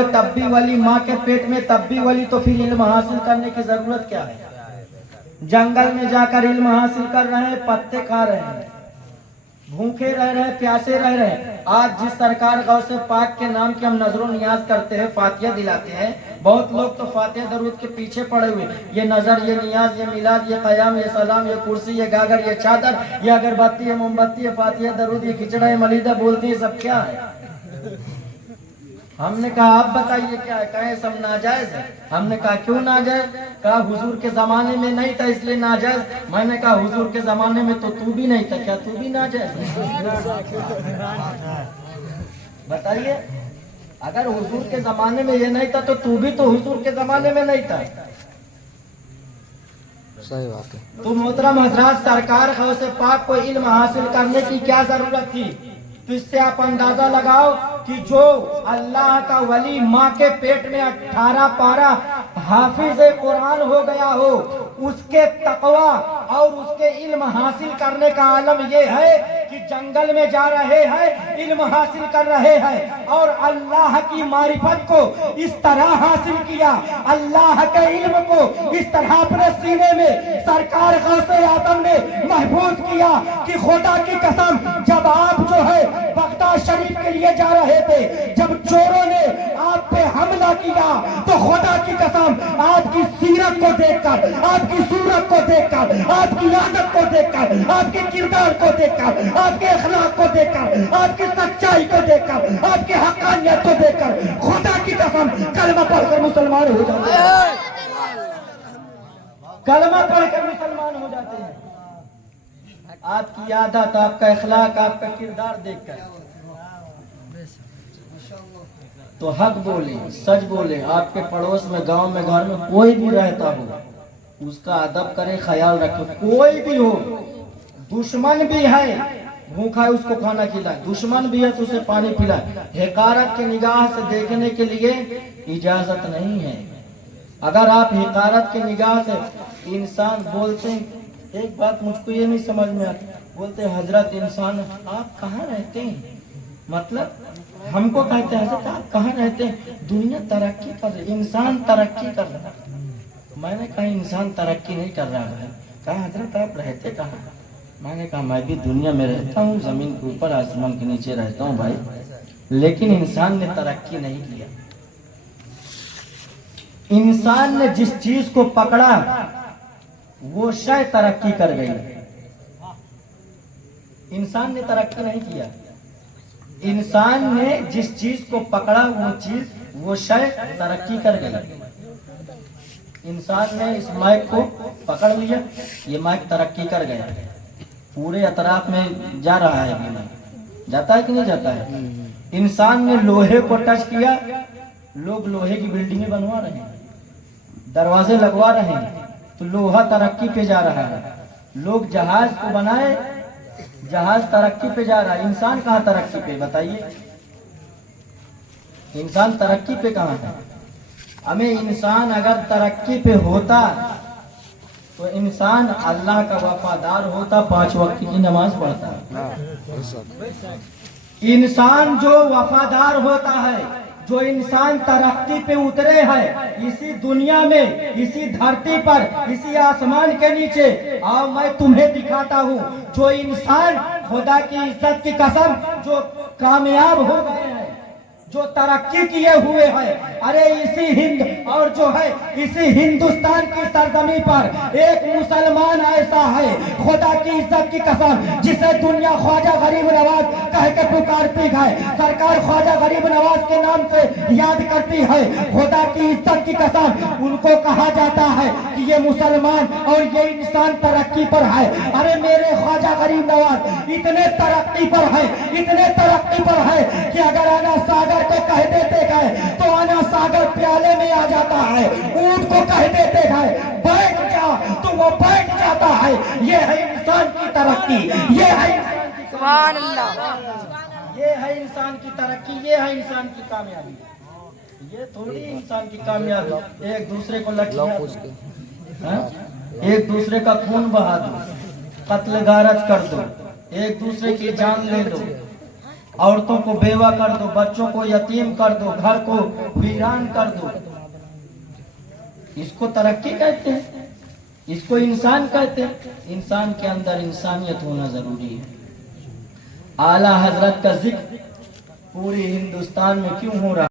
گے تب بھی ولی، ماں کے پیٹ میں تب بھی ولی، تو پھر علم حاصل کرنے کی ضرورت کیا ہے؟ جنگل میں جا کر علم حاصل کر رہے ہیں، پتے کھا رہے ہیں، بھوکے رہ رہے ہیں، پیاسے رہ رہے ہیں۔ آج جس سرکار غوث پاک کے نام کی ہم نظر و نیاز کرتے ہیں، فاتحہ دلاتے ہیں، بہت لوگ تو فاتحہ درود کے پیچھے پڑے ہوئے، یہ نظر، یہ نیاز، یہ میلاد، یہ قیام، یہ سلام، یہ کرسی، یہ گاگر، یہ چادر، یہ اگربتی، یہ موم بتی، یہ فاتحہ درود، یہ کھچڑا، یہ ملیدہ بولتے ہیں، سب کیا ہے؟ ہم نے کہا آپ بتائیے کیا ہے؟ کہیں سب ناجائز ہے۔ ہم نے کہا کیوں ناجائز؟ کہا حضور کے زمانے میں نہیں تھا اس لیے ناجائز۔ میں نے کہا حضور کے زمانے میں تو بھی نہیں تھا، کیا تو بھی ناجائز ہے؟ بتائیے، اگر حضور کے زمانے میں یہ نہیں تھا تو بھی تو حضور کے زمانے میں نہیں تھا۔ صحیح بات ہے۔ تو محترم حضرات، سرکار غوث پاک کو علم حاصل کرنے کی کیا ضرورت تھی؟ تو اس سے آپ اندازہ لگاؤ کہ جو اللہ کا ولی ماں کے پیٹ میں 18 پارہ حافظ قرآن ہو گیا ہو، اس کے تقوی اور اس کے علم حاصل کرنے کا عالم یہ ہے کہ جنگل میں جا رہے ہیں، علم حاصل کر رہے ہیں اور اللہ کی معرفت کو اس طرح حاصل کیا، اللہ کے علم کو اس طرح اپنے سینے میں سرکار غوث اعظم نے محفوظ کیا کہ خدا کی قسم، جب آپ جو ہے بغداد شریف کے لیے جا رہے تھے، جب چوروں نے آپ پہ حملہ کیا تو خدا کی قسم آپ کی سیرت کو دیکھ کر، آپ کی صورت کو دیکھ کر، آپ کی عادت کو دیکھ کر، آپ کے کردار کو دیکھ کر، آپ کے اخلاق کو دیکھ کر، آپ کی سچائی کو دیکھ کر، آپ کی حقانیت کو دیکھ کر خدا کی قسم کلمہ پڑھ کر مسلمان ہو جاتے ہیں، کلمہ پڑھ کر مسلمان ہو جاتے ہیں۔ آپ کی عادت، آپ کا اخلاق، آپ کا کردار دیکھ کر تو حق بولے، سچ بولے۔ آپ کے پڑوس میں، گاؤں میں، گھر میں کوئی بھی رہتا ہو، اس کا ادب کرے، خیال رکھے، کوئی بھی ہو، دشمن بھی ہے بھوکا ہے اس کو کھانا کھلائے، دشمن بھی ہے تو اسے پانی پلائے۔ حقارت کی نگاہ سے دیکھنے کے لیے اجازت نہیں ہے۔ اگر آپ حقارت کی نگاہ سے انسان بولتے ہیں، ایک بات مجھ کو یہ نہیں سمجھ میں آتی، بولتے حضرت انسان آپ کہاں رہتے ہیں؟ مطلب ہم کو کہتے ہیں حضرت آپ کہاں رہتے ہیں؟ دنیا ترقی کر رہی، انسان ترقی کر رہا ہے۔ میں نے کہا انسان ترقی نہیں کر رہا ہے۔ کہا حضرت آپ رہتے کہاں؟ میں نے کہا میں بھی دنیا میں رہتا ہوں، زمین کے اوپر آسمان کے نیچے رہتا ہوں بھائی، لیکن انسان نے ترقی نہیں کیا۔ انسان نے جس چیز کو پکڑا وہ شے ترقی کر گئی، انسان نے ترقی نہیں کیا۔ انسان نے جس چیز کو پکڑا وہ چیز، وہ شے ترقی کر گئی۔ انسان نے اس مائک کو پکڑ لیا، یہ مائک ترقی کر گیا، پورے اطراف میں جا رہا ہے، ابھی مائک جاتا ہے کہ نہیں جاتا ہے؟ انسان نے لوہے کو ٹچ کیا، لوگ لوہے کی بلڈنگیں بنوا رہے ہیں، دروازے لگوا رہے ہیں، تو لوہا ترقی پہ جا رہا ہے۔ لوگ جہاز کو بنائے، جہاز ترقی پہ جا رہا ہے، انسان کہاں ترقی پہ؟ بتائیے انسان ترقی پہ کہاں ہے؟ ہمیں انسان اگر ترقی پہ ہوتا تو انسان اللہ کا وفادار ہوتا، 5 وقت کی نماز پڑھتا۔ انسان جو وفادار ہوتا ہے، جو انسان ترقی پہ اترے ہے اسی دنیا میں، اسی دھرتی پر، اسی آسمان کے نیچے، آؤ میں تمہیں دکھاتا ہوں جو انسان خدا کی عزت کی قسم جو کامیاب ہو گئے ہیں، جو ترقی کیے ہوئے ہیں۔ ارے اسی ہند اور جو ہے اسی ہندوستان کی سرزمین پر ایک مسلمان ایسا ہے خدا کی عزت کی قسم جسے دنیا خواجہ غریب نواز کہہ کے پکارتی ہے، سرکار خواجہ غریب نواز کے نام سے یاد کرتی ہے۔ خدا کی عزت کی قسم ان کو کہا جاتا ہے کہ یہ مسلمان اور یہ انسان ترقی پر ہے۔ ارے میرے خواجہ غریب نواز اتنے ترقی پر ہے، اتنے ترقی پر ہے کہ اگر آنا ساگر کو کہہ دیتے گئے تو آنا ساگر پیالے میں آ جاتا ہے، اونٹ کو کہہ دیتے گئے بیٹھ جا تو وہ بیٹھ جاتا ہے۔ یہ ہے انسان کی ترقی، یہ ہے سبحان اللہ، یہ ہے انسان کی ترقی، یہ ہے انسان کی کامیابی۔ یہ تھوڑی انسان کی کامیابی ایک دوسرے کو لٹیا دو، ایک دوسرے کا خون بہا دو، قتل غارت کر دو، ایک دوسرے کی جان لے دو، عورتوں کو بیوہ کر دو، بچوں کو یتیم کر دو، گھر کو ویران کر دو، اس کو ترقی کہتے ہیں؟ اس کو انسان کہتے ہیں؟ انسان کے اندر انسانیت ہونا ضروری ہے۔ اعلیٰ حضرت کا ذکر پوری ہندوستان میں کیوں ہو رہا ہے؟